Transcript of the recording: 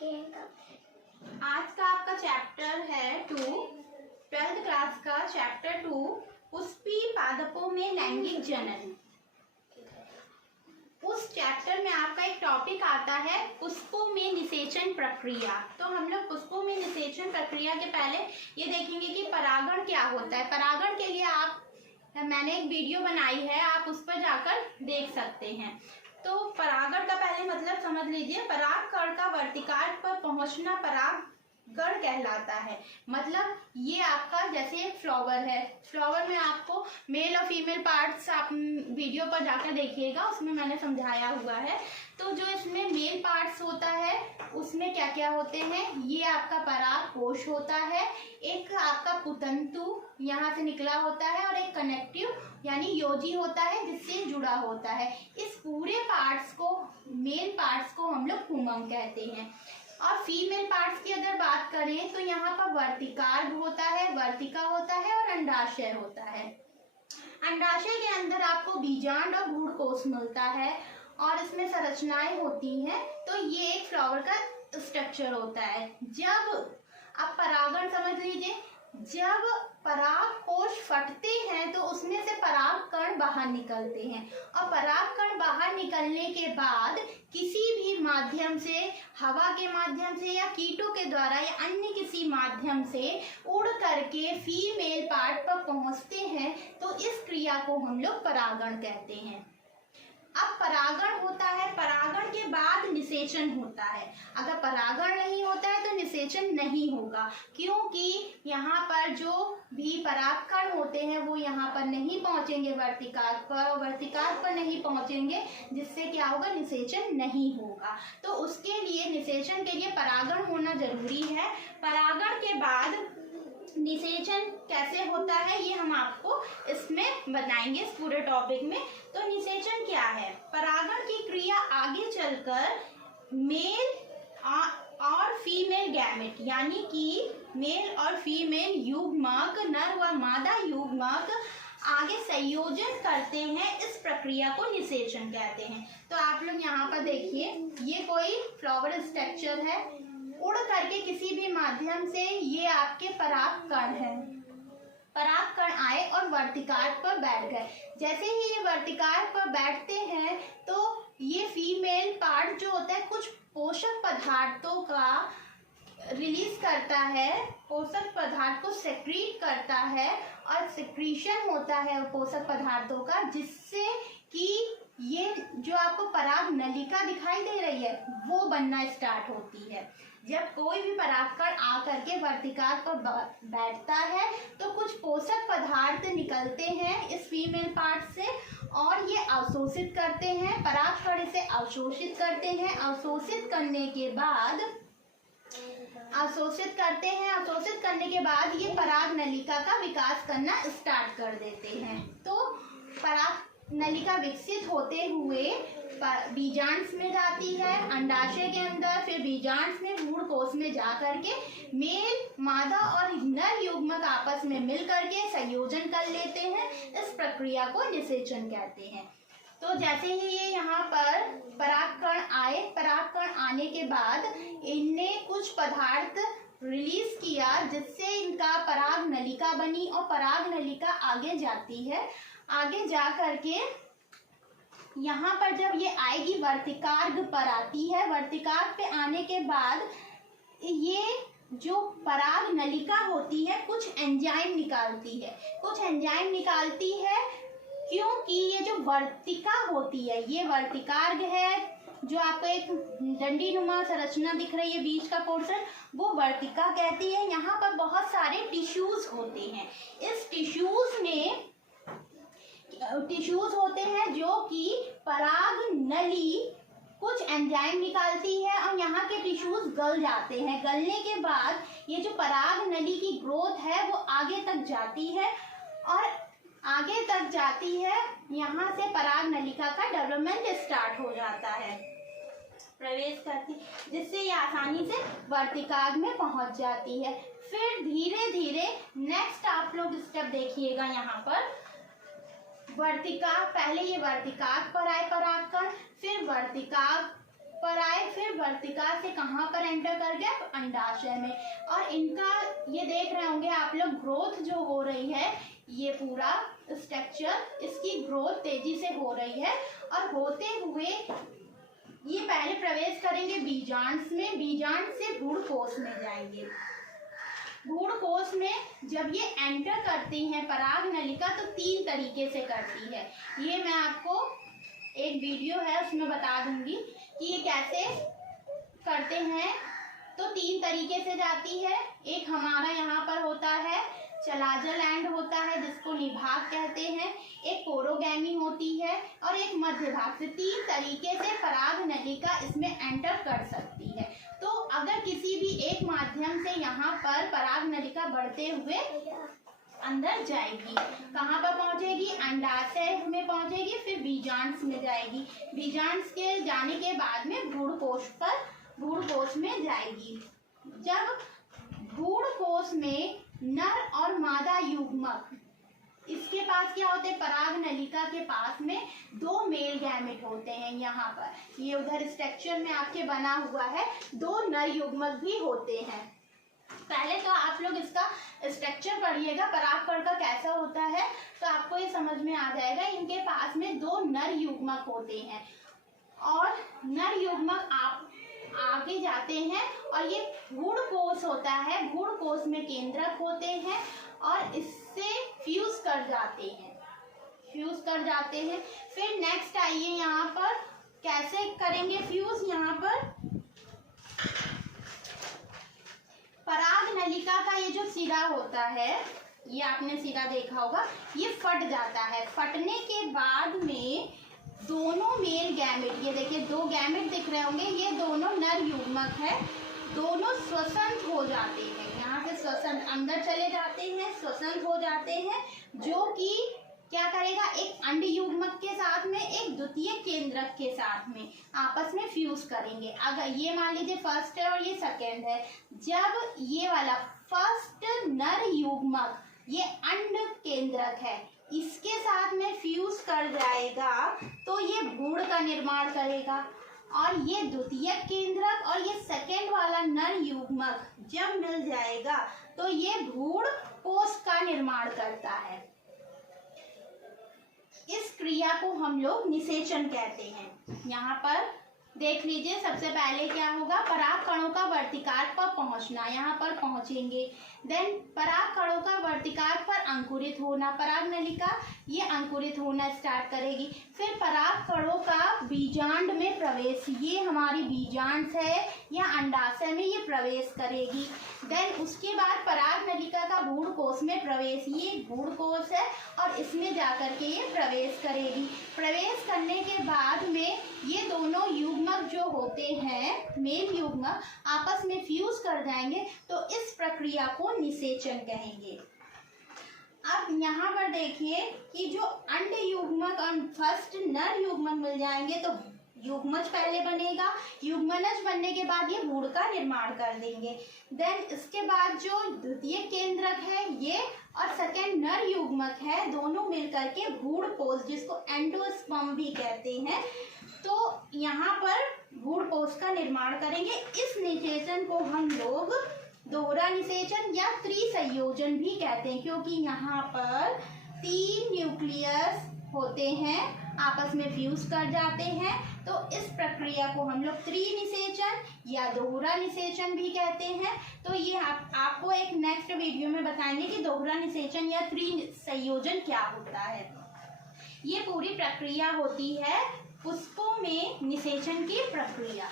आज का आपका चैप्टर है 12th क्लास का चैप्टर 2 पुष्पी पादपों में लैंगिक जनन। उस चैप्टर में आपका एक टॉपिक आता है पुष्पों में निषेचन प्रक्रिया। तो हम लोग पुष्पों में निषेचन प्रक्रिया के पहले ये देखेंगे कि परागण क्या होता है। परागण के लिए मैंने एक वीडियो बनाई है, आप उस पर जाकर देख सकते हैं। तो परागण का पहले मतलब समझ लीजिए। परागकण का वर्तिकार्ध पर पहुंचना परागण कहलाता है। मतलब ये आपका जैसे एक फ्लावर है, फ्लावर में आपको मेल और फीमेल पार्ट्स आप वीडियो पर जाकर देखिएगा, उसमें मैंने समझाया हुआ है। तो जो इसमें मेल पार्ट्स होता है उसमें क्या क्या होते हैं, ये आपका पराग कोश होता है, एक आपका पुतंतु यहाँ से निकला होता है और एक कनेक्टिव यानी योजी होता है जिससे जुड़ा होता है। इस पूरे पार्ट्स को, मेल पार्ट्स को हम लोग पुंगम कहते हैं। और फीमेल पार्ट्स की अगर बात करें तो यहाँ पर वर्तिकार्ध होता है, वर्तिका होता है और अंडाशय होता है। अंडाशय के अंदर आपको बीजांड और भ्रूणकोश मिलता है और इसमें संरचनाएं होती हैं। तो ये एक फ्लावर का स्ट्रक्चर होता है। जब आप परागण समझ लीजिए, जब पराग कोश फटते हैं तो उसमें से परागकण बाहर निकलते हैं और परागकण बाहर निकलने के बाद किसी भी माध्यम से, हवा के माध्यम से या कीटों के द्वारा या अन्य किसी माध्यम से उड़ करके फीमेल पार्ट पर पहुंचते हैं। तो इस क्रिया को हम लोग परागण कहते हैं। अब परागण होता है, परागण के बाद निषेचन होता है। अगर परागण नहीं होता है तो निषेचन नहीं होगा, क्योंकि यहाँ पर जो भी परागकण होते हैं वो यहाँ पर नहीं पहुँचेंगे वर्तिकार्ध पर, वर्तिकार्ध पर नहीं पहुँचेंगे, जिससे क्या होगा, निषेचन नहीं होगा। तो उसके लिए, निषेचन के लिए परागण होना जरूरी है। परागण के बाद निषेचन कैसे होता है ये हम आपको इसमें बताएंगे, इस पूरे टॉपिक में। तो निषेचन क्या है? परागण की क्रिया आगे चलकर मेल और फीमेल गैमेट यानी कि मेल और फीमेल युग्मक, नर व मादा युग्मक आगे संयोजन करते हैं। इस प्रक्रिया को निषेचन कहते हैं। तो आप लोग यहाँ पर देखिए, ये कोई फ्लावर स्ट्रक्चर है, उड़ करके किसी भी माध्यम से ये आपके परागकण है, परागकण आए और वर्तिकार्ध पर बैठ गए। जैसे ही ये वर्तिकार्ध पर बैठते हैं तो ये फीमेल पार्ट जो होता है कुछ पोषक पदार्थों का रिलीज करता है, पोषक पदार्थ को सेक्रीट करता है और सेक्रीशन होता है पोषक पदार्थों का, जिससे कि ये जो आपको पराग नलिका दिखाई दे रही है वो बनना स्टार्ट होती है। जब कोई भी परागकण आकर के वर्तिकार्ध पर बैठता है तो कुछ पोषक पदार्थ निकलते हैं इस फीमेल पार्ट से और ये अवशोषित करते हैं, परागकण इसे अवशोषित करते हैं। अवशोषित करने के बाद ये पराग नलिका का विकास करना स्टार्ट कर देते हैं। तो पराग नलिका विकसित होते हुए बीजांड में जाती है, अंडाशय के अंदर, फिर बीजांड में भ्रूणकोश में जा करके मेल, मादा और नर युग्मक आपस में मिल करके संयोजन कर लेते हैं। इस प्रक्रिया को निषेचन कहते हैं। तो जैसे ही ये यहाँ पर परागकण आए, परागकण आने के बाद इनने कुछ पदार्थ रिलीज किया जिससे इनका पराग नलिका बनी और पराग नलिका आगे जाती है। आगे जा करके यहाँ पर जब ये आएगी वर्तिकार्ध पर आती है, वर्तिकार्ध पे आने के बाद ये जो पराग नलिका होती है कुछ एंजाइम निकालती है, क्योंकि ये जो वर्तिका होती है, ये वर्तिकार्ध है, जो आपको एक डंडी नुमा संरचना दिख रही है बीच का पोर्शन, वो वर्तिका कहती है। यहाँ पर बहुत सारे टिश्यूज होते हैं। इस टिश्यूज होते हैं जो कि पराग नली कुछ एंजाइम निकालती है और यहाँ के टिश्यूज गल जाते हैं। गलने के बाद ये जो पराग नली की ग्रोथ है वो आगे तक जाती है और आगे तक जाती है, यहाँ से पराग नलिका का डेवलपमेंट स्टार्ट हो जाता है, प्रवेश करती, जिससे ये आसानी से वर्तिकार्ध में पहुंच जाती है। फिर धीरे धीरे नेक्स्ट आप लोग स्टेप देखिएगा, यहाँ पर वर्तिका, पहले ये वर्तिकार्ध पर आए परागकण, फिर वर्तिकार्ध पराग फिर वर्तिका से कहाँ पर एंटर कर गया? अंडाशय में। और इनका ये देख रहे होंगे आप लोग, ग्रोथ जो हो रही है, ये पूरा स्ट्रक्चर, इसकी ग्रोथ तेजी से हो रही है। और होते हुए ये पहले प्रवेश करेंगे बीजांड में, बीजांड से भ्रूणकोश में जाएंगे। भ्रूणकोश में जब ये एंटर करती हैं पराग नलिका तो 3 तरीके से करती है। ये मैं आपको एक वीडियो है उसमें बता दूंगी कि ये कैसे करते हैं। तो 3 तरीके से जाती है। एक हमारा यहाँ पर होता है चलाजल एंड होता है जिसको निभाग कहते हैं, एक कोरोगैमी होती है और एक मध्य भाग से। 3 तरीके से पराग नलिका इसमें एंटर कर सकती है। तो अगर किसी भी एक माध्यम से यहाँ पर पराग नलिका बढ़ते हुए अंदर जाएगी, कहाँ पर पहुंचेगी? अंडाशय में पहुंचेगी, फिर बीजांड में जाएगी। बीजांड के जाने के बाद में भ्रूणकोश में जाएगी। जब भ्रूणकोश में नर और मादा युग्मक, इसके पास क्या होते हैं? पराग नलिका के पास में 2 मेल गैमेट होते हैं। यहाँ पर ये उधर स्ट्रक्चर में आपके बना हुआ है, 2 नर युग्मक भी होते हैं। पहले तो आप लोग इसका स्ट्रक्चर पढ़िएगा, परागकण का कैसा होता है, तो आपको ये समझ में आ जाएगा। इनके पास में 2 नर युग्मक होते हैं और नर युग्मक आप आगे जाते हैं और ये भ्रूणकोश होता है, भ्रूणकोश में केंद्रक होते हैं और इससे फ्यूज कर जाते हैं। फिर नेक्स्ट आइए यहाँ पर कैसे करेंगे फ्यूज। यहाँ पर पराग नलिका का ये जो सिरा होता है, ये आपने सिरा देखा होगा, ये फट जाता है। फटने के बाद में दोनों मेल गैमेट, ये देखिए 2 गैमेट दिख रहे होंगे, ये दोनों नर युग्मक है, दोनों श्वसन हो जाते हैं। यहाँ से श्वसन अंदर चले जाते हैं, श्वसन हो जाते हैं, जो कि क्या करेगा? एक अंड युग्मक के साथ में एक द्वितीय केंद्रक के साथ में आपस में फ्यूज करेंगे। अगर ये मान लीजिए फर्स्ट है और ये सेकेंड है, जब ये वाला फर्स्ट नर युग्मक, ये अंड केंद्रक है, इसके साथ में फ्यूज कर जाएगा तो ये भ्रूण का निर्माण करेगा। और ये द्वितीय केंद्रक और ये सेकेंड वाला नर युग्मक जब मिल जाएगा तो ये भ्रूणकोश का निर्माण करता है। इस क्रिया को हम लोग निषेचन कहते हैं। यहाँ पर देख लीजिए, सबसे पहले क्या होगा? पराग कणों का वर्तिकार्क पर पहुंचना, यहाँ पर पहुंचेंगे। देन पराग कणों का वर्तिकार्क पर अंकुरित होना, पराग नलिका ये अंकुरित होना स्टार्ट करेगी। फिर पराग कणों का बीजांड में प्रवेश, ये हमारी बीजांड है या अंडाशय में ये प्रवेश करेगी। देन उसके बाद पराग नलिका का भ्रूणकोश में प्रवेश, ये भ्रूणकोश है और इसमें जाकर के ये प्रवेश करेगी। प्रवेश करने के बाद में ये दोनों युग्मक जो होते हैं, मेल युग्मक, आपस में फ्यूज कर जाएंगे, तो इस प्रक्रिया को निषेचन कहेंगे। अब यहाँ पर देखिए कि जो अंड युग्मक और फर्स्ट नर युग्मक मिल जाएंगे तो युग्मज पहले बनेगा, युग्मनज बनने के बाद ये भ्रूण का निर्माण कर देंगे। देन इसके बाद जो द्वितीय केंद्रक है ये और सेकेंड नर युग्मक है, दोनों मिलकर के भ्रूणकोश, जिसको एंडोस्पर्म भी कहते हैं, तो यहाँ पर भ्रूणकोश का निर्माण करेंगे। इस निषेचन को हम लोग दोहरा निषेचन या त्रिसंयोजन भी कहते हैं, क्योंकि यहाँ पर 3 न्यूक्लियस होते हैं, आपस में फ्यूज कर जाते हैं, तो इस प्रक्रिया को हम लोग त्रिनिषेचन या दोहरा निषेचन भी कहते हैं। तो ये आपको एक नेक्स्ट वीडियो में बताएंगे कि दोहरा निषेचन या त्रिसंयोजन क्या होता है। ये पूरी प्रक्रिया होती है पुष्पों में निषेचन की प्रक्रिया।